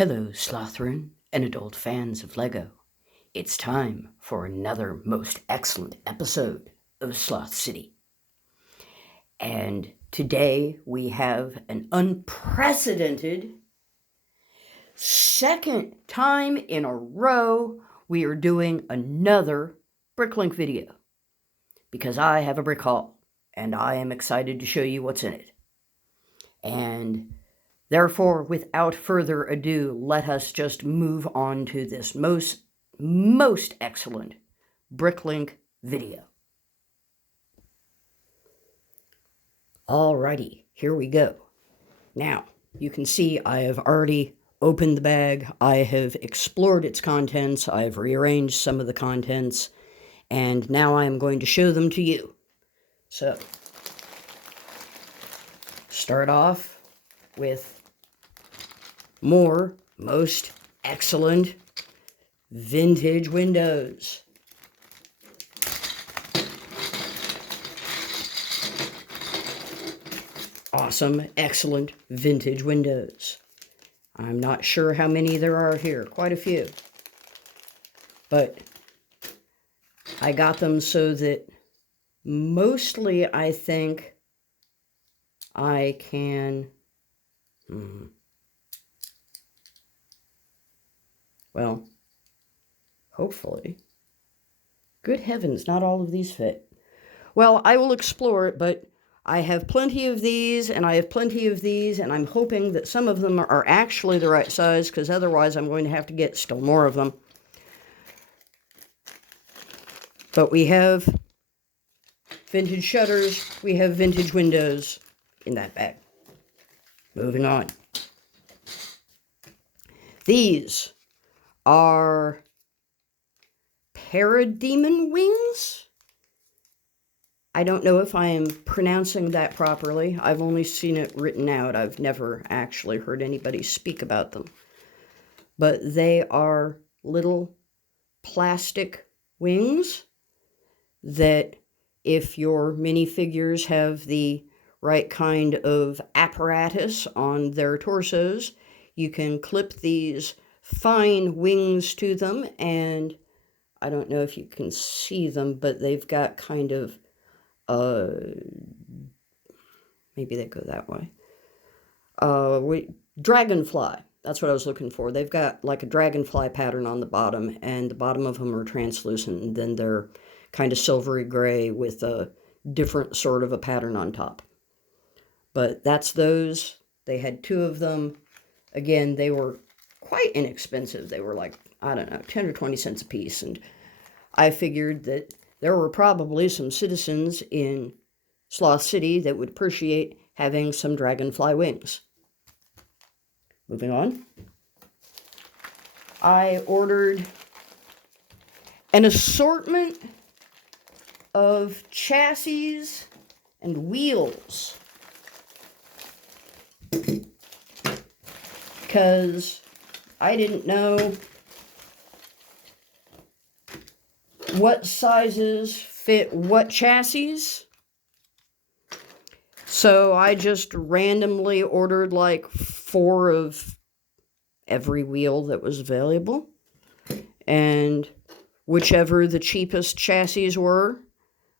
Hello, Slothrin and adult fans of LEGO. It's time for another most excellent episode of Sloth City. And today we have an unprecedented second time in a row we are doing another Bricklink video. Because I have a brick haul and I am excited to show you what's in it. And therefore, without further ado, let us just move on to this most excellent Bricklink video. Alrighty, here we go. Now, you can see I have already opened the bag. I have explored its contents. I have rearranged some of the contents. And now I am going to show them to you. So, start off with more most excellent vintage windows. Awesome, excellent vintage windows. I'm not sure how many there are here, quite a few. But I got them so that mostly I think I can... Well, hopefully. Good heavens, not all of these fit. Well, I will explore it, but I have plenty of these, and I have plenty of these, and I'm hoping that some of them are actually the right size, because otherwise I'm going to have to get still more of them. But we have vintage shutters, we have vintage windows in that bag. Moving on. These are parademon wings. I don't know if I am pronouncing that properly. I've only seen it written out. I've never actually heard anybody speak about them. But they are little plastic wings that, if your minifigures have the right kind of apparatus on their torsos, you can clip these fine wings to them, and I don't know if you can see them, but they've got kind of maybe they go that way. Dragonfly. That's what I was looking for. They've got like a dragonfly pattern on the bottom, and the bottom of them are translucent, and then they're kind of silvery gray with a different sort of a pattern on top. But that's those. They had two of them. Again, they were quite inexpensive. They were like, I don't know, 10 or 20 cents a piece. And I figured that there were probably some citizens in Sloth City that would appreciate having some dragonfly wings. Moving on. I ordered an assortment of chassis and wheels, because I didn't know what sizes fit what chassis. So I just randomly ordered like 4 of every wheel that was available. And whichever the cheapest chassis were,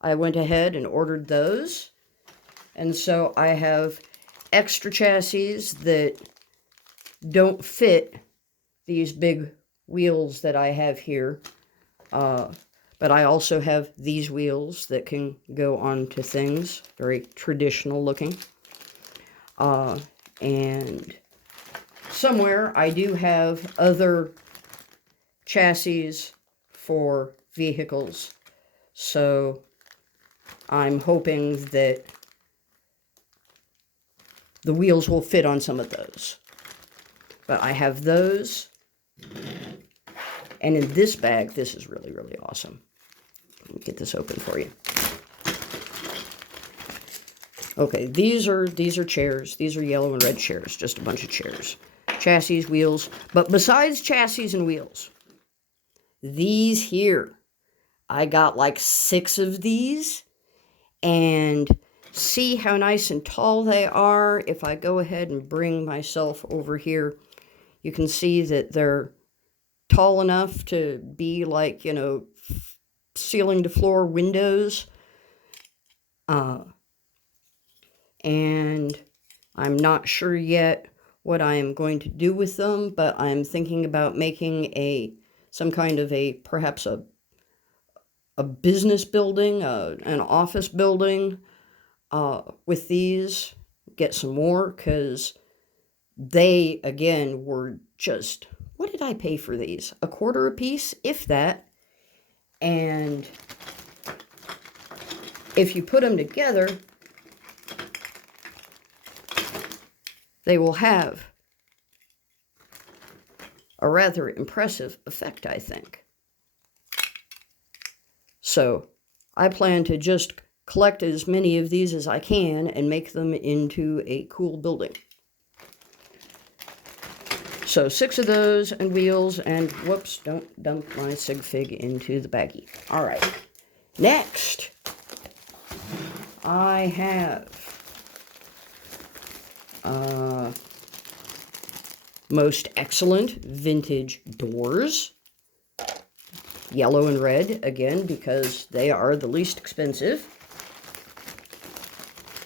I went ahead and ordered those. And so I have extra chassis that don't fit these big wheels that I have here. But I also have these wheels that can go onto things, very traditional looking. And somewhere I do have other chassis for vehicles. So I'm hoping that the wheels will fit on some of those. But I have those. And in this bag, this is really, really awesome. Let me get this open for you. Okay, these are chairs. These are yellow and red chairs, just a bunch of chairs. Chassis, wheels. But besides chassis and wheels, these here, I got like 6 of these. And see how nice and tall they are. If I go ahead and bring myself over here, You can see that they're tall enough to be like, you know, ceiling to floor windows. And I'm not sure yet what I am going to do with them, but I'm thinking about making some kind of perhaps a business building, an office building with these. Get some more, because they, again, were just, what did I pay for these? $0.25 a piece, if that. And if you put them together, they will have a rather impressive effect, I think. So I plan to just collect as many of these as I can and make them into a cool building. So 6 of those and wheels, and whoops, don't dump my sig fig into the baggie. All right, next I have most excellent vintage doors. Yellow and red, again, because they are the least expensive.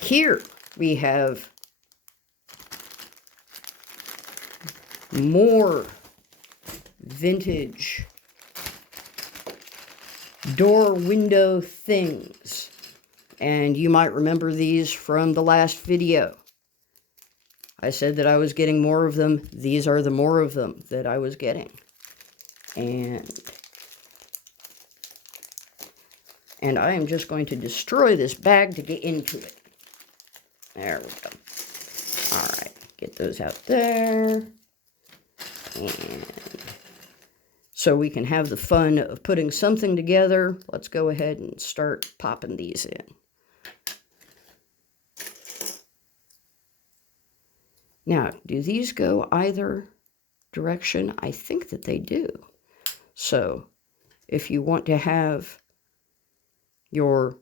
Here we have more vintage door window things. And you might remember these from the last video. I said that I was getting more of them. These are the more of them that I was getting. And I am just going to destroy this bag to get into it. There we go. All right, get those out there. And so we can have the fun of putting something together. Let's go ahead and start popping these in. Now, do these go either direction? I think that they do. So if you want to have your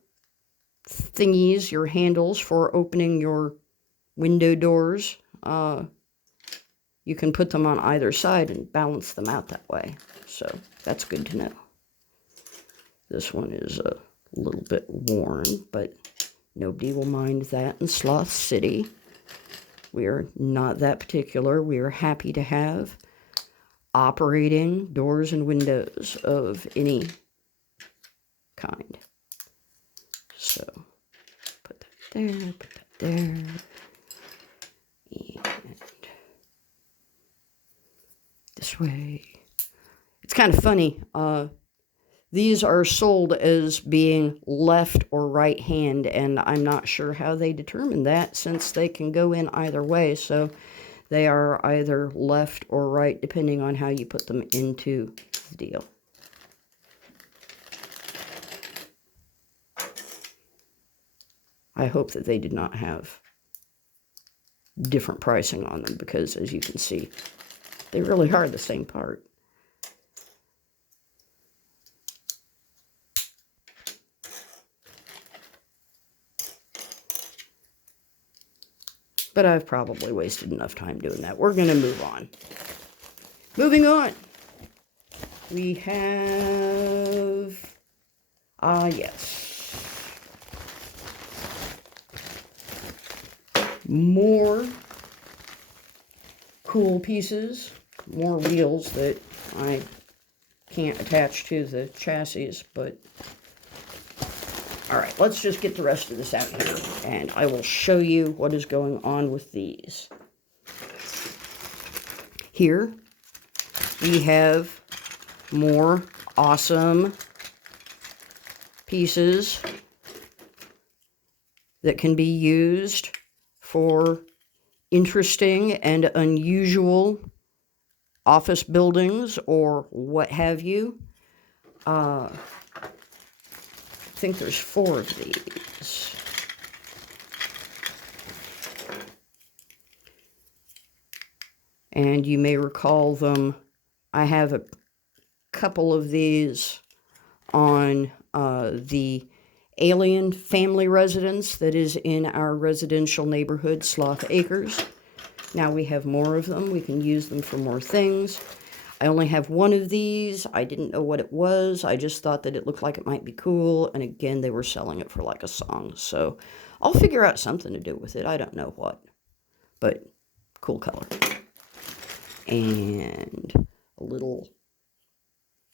thingies, your handles for opening your window doors, you can put them on either side and balance them out that way. So that's good to know. This one is a little bit worn, but nobody will mind that in Sloth City. We are not that particular. We are happy to have operating doors and windows of any kind. So put that there, put that there. And this way. It's kind of funny. These are sold as being left or right hand, and I'm not sure how they determine that, since they can go in either way. So they are either left or right, depending on how you put them into the deal. I hope that they did not have different pricing on them, because as you can see, they really are the same part. But I've probably wasted enough time doing that. We're going to move on. Moving on. We have... yes. More cool pieces. More wheels that I can't attach to the chassis, but... Alright, let's just get the rest of this out here, and I will show you what is going on with these. Here, we have more awesome pieces that can be used for interesting and unusual office buildings or what have you. I think there's 4 of these. And you may recall them. I have a couple of these on the alien family residence that is in our residential neighborhood, Sloth Acres. Now we have more of them. We can use them for more things. I only have one of these. I didn't know what it was. I just thought that it looked like it might be cool. And again, they were selling it for like a song. So I'll figure out something to do with it. I don't know what. But cool color. And a little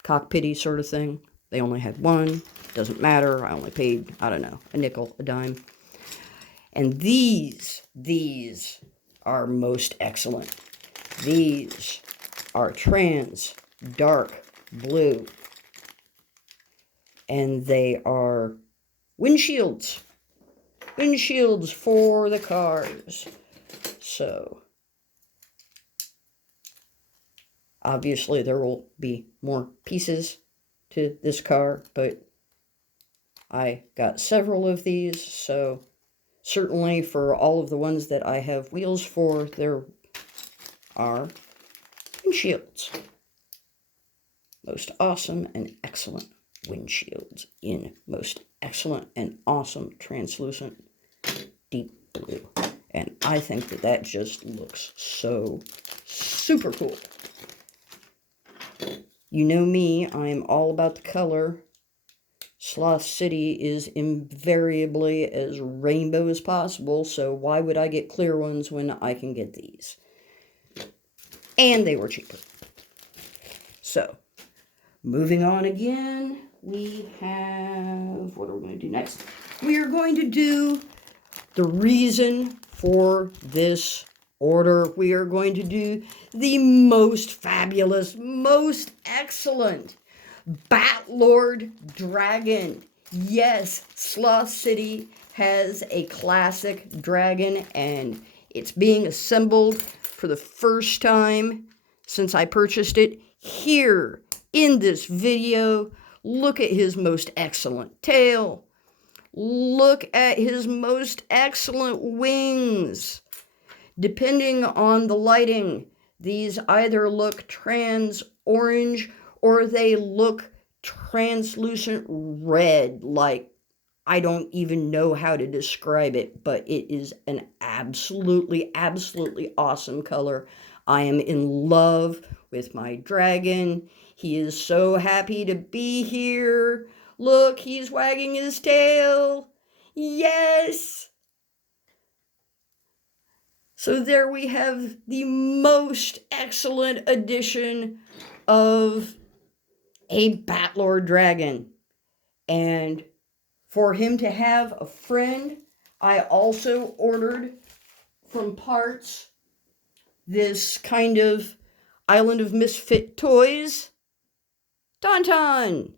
cockpity sort of thing. They only had one. Doesn't matter. I only paid, I don't know, a nickel, a dime. And these are most excellent. These are trans dark blue. And they are windshields. Windshields for the cars. So, obviously there will be more pieces to this car, but I got several of these, so certainly for all of the ones that I have wheels for, there are windshields. Most awesome and excellent windshields in most excellent and awesome translucent deep blue. And I think that that just looks so super cool. You know me, I'm all about the color. Sloth City is invariably as rainbow as possible, so why would I get clear ones when I can get these? And they were cheaper. So, moving on again, we have, what are we going to do next? We are going to do the reason for this order. We are going to do the most fabulous, most excellent Batlord dragon. Yes, Sloth City has a classic dragon, and it's being assembled for the first time since I purchased it here in this video. Look at his most excellent tail. Look at his most excellent wings. Depending on the lighting, these either look trans orange or they look translucent red. Like, I don't even know how to describe it, but it is an absolutely, absolutely awesome color. I am in love with my dragon. He is so happy to be here. Look, he's wagging his tail. Yes! So there we have the most excellent addition of a Batlord dragon. And for him to have a friend, I also ordered from Parts this kind of Island of Misfit Toys Tauntaun.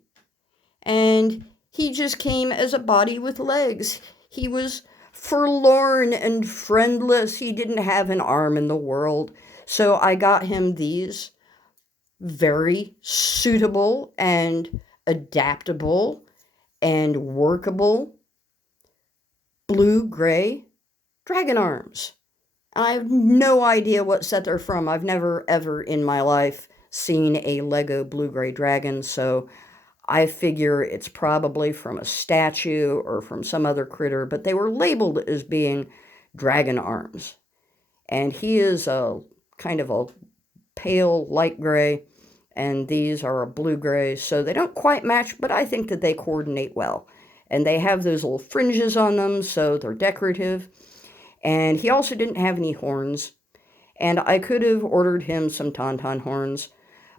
And he just came as a body with legs. He was forlorn and friendless. He didn't have an arm in the world. So I got him these very suitable and adaptable and workable blue-gray dragon arms. I have no idea what set they're from. I've never, ever in my life seen a Lego blue-gray dragon, so I figure it's probably from a statue or from some other critter, but they were labeled as being dragon arms. And he is a kind of a pale light gray, and these are a blue-gray, so they don't quite match, but I think that they coordinate well. And they have those little fringes on them, so they're decorative. And he also didn't have any horns, and I could have ordered him some Tauntaun horns,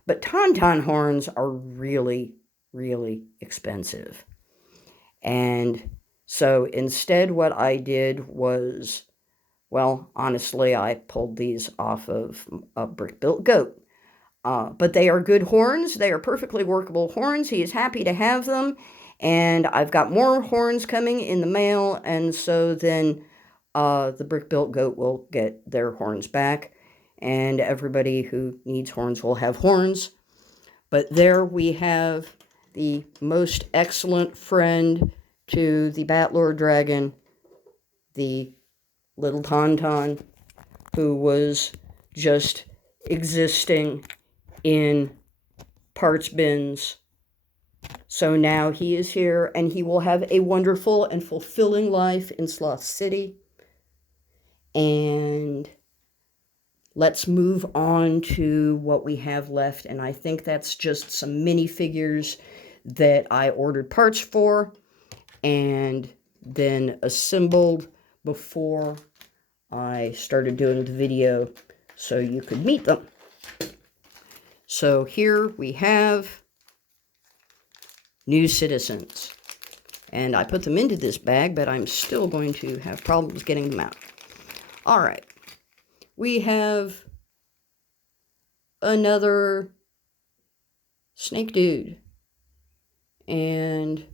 but Tauntaun horns are really, really expensive. And so instead what I did was, well, honestly, I pulled these off of a brick-built goat. But they are good horns. They are perfectly workable horns. He is happy to have them. And I've got more horns coming in the mail. And so then the brick-built goat will get their horns back. And everybody who needs horns will have horns. But there we have the most excellent friend to the Batlord dragon, the little Tauntaun, who was just existing in parts bins. So now he is here, and he will have a wonderful and fulfilling life in Sloth City. And let's move on to what we have left, and I think that's just some minifigures that I ordered parts for and then assembled before I started doing the video so you could meet them. So here we have new citizens. And I put them into this bag, but I'm still going to have problems getting them out. All right. We have another snake dude. And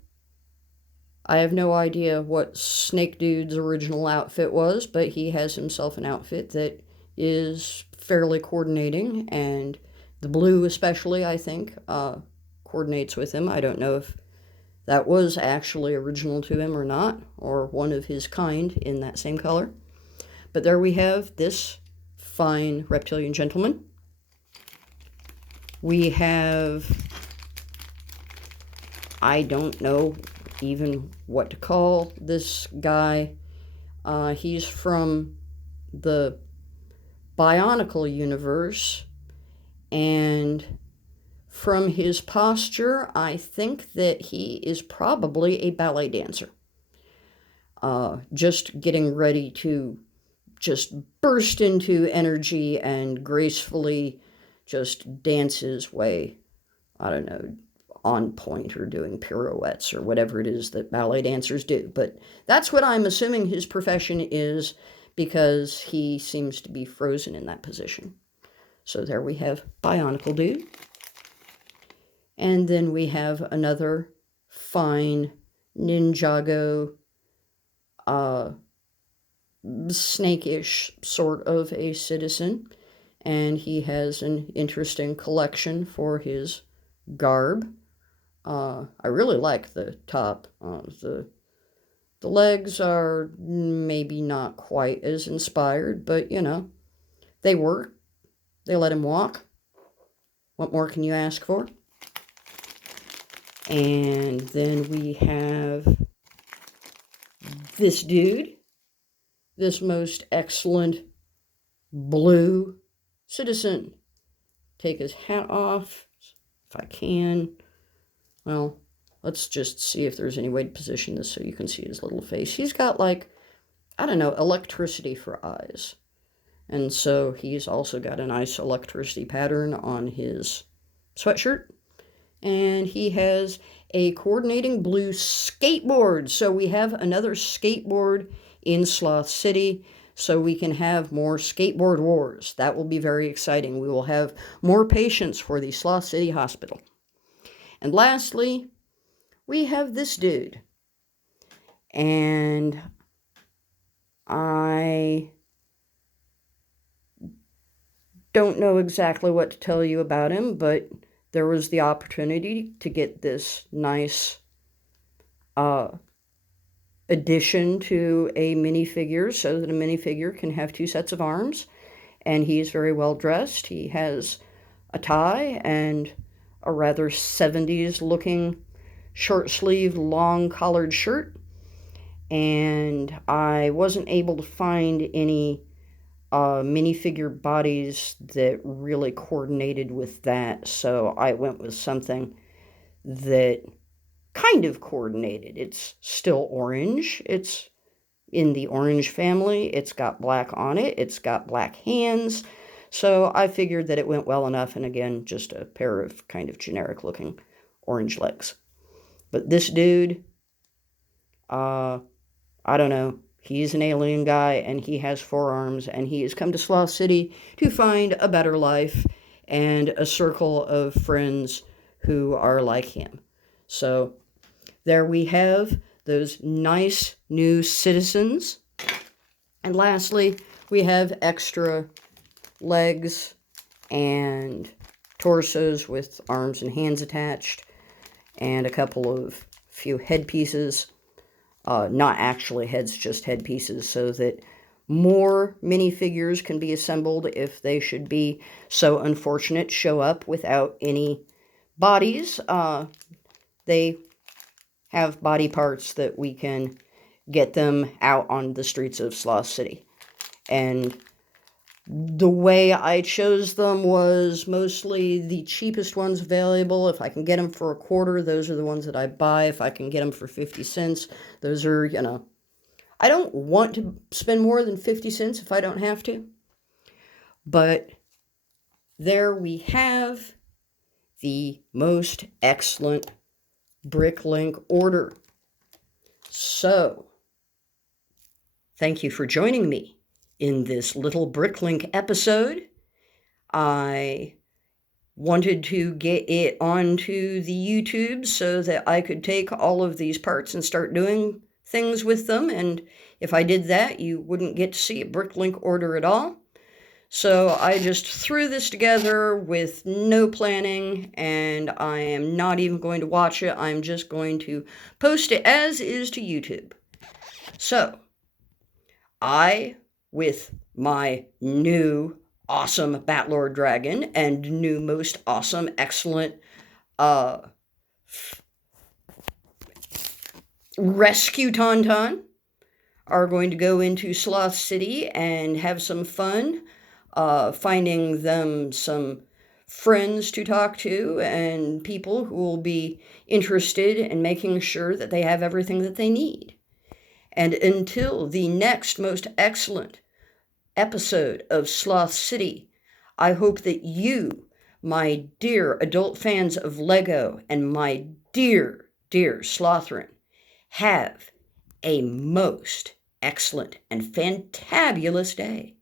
I have no idea what Snake Dude's original outfit was, but he has himself an outfit that is fairly coordinating, and the blue especially, I think, coordinates with him. I don't know if that was actually original to him or not, or one of his kind in that same color. But there we have this fine reptilian gentleman. We have, I don't know even what to call this guy. He's from the Bionicle universe, and from his posture, I think that he is probably a ballet dancer. Just getting ready to just burst into energy and gracefully just dance his way, I don't know, on point or doing pirouettes or whatever it is that ballet dancers do. But that's what I'm assuming his profession is, because he seems to be frozen in that position. So there we have Bionicle Dude. And then we have another fine Ninjago, snake-ish sort of a citizen. And he has an interesting collection for his garb. I really like the top. The legs are maybe not quite as inspired, but, you know, they work. They let him walk. What more can you ask for? And then we have this dude, this most excellent blue citizen. Take his hat off, if I can. Well, let's just see if there's any way to position this so you can see his little face. He's got, like, I don't know, electricity for eyes. And so he's also got a nice electricity pattern on his sweatshirt. And he has a coordinating blue skateboard. So we have another skateboard in Sloth City, so we can have more skateboard wars. That will be very exciting. We will have more patients for the Sloth City Hospital. And lastly, we have this dude. And I don't know exactly what to tell you about him, but there was the opportunity to get this nice addition to a minifigure so that a minifigure can have two sets of arms. And he is very well dressed. He has a tie and a rather 70s looking short sleeve, long collared shirt. And I wasn't able to find any minifigure bodies that really coordinated with that, so I went with something that kind of coordinated. It's still orange. It's in the orange family. It's got black on it. It's got black hands. So I figured that it went well enough, and again, just a pair of kind of generic looking orange legs. But this dude, I don't know. He's an alien guy, and he has 4 arms, and he has come to Sloth City to find a better life and a circle of friends who are like him. So there we have those nice new citizens. And lastly, we have extra legs and torsos with arms and hands attached, and a couple of few headpieces. Not actually heads, just headpieces, so that more minifigures can be assembled if they should be so unfortunate to show up without any bodies. They have body parts that we can get them out on the streets of Sloth City. And The way I chose them was mostly the cheapest ones available. If I can get them for a quarter, those are the ones that I buy. If I can get them for 50 cents, those are, I don't want to spend more than 50 cents if I don't have to. But there we have the most excellent Bricklink order. So, thank you for joining me in this little Bricklink episode. I wanted to get it onto the YouTube so that I could take all of these parts and start doing things with them. And if I did that, you wouldn't get to see a Bricklink order at all. So I just threw this together with no planning, and I am not even going to watch it. I'm just going to post it as is to YouTube. So, with my new awesome Batlord dragon and new most awesome, excellent rescue Tauntaun, are going to go into Sloth City and have some fun. Finding them some friends to talk to and people who will be interested in making sure that they have everything that they need. And until the next most excellent episode of Sloth City, I hope that you, my dear adult fans of Lego and my dear, dear Slothrin, have a most excellent and fantabulous day.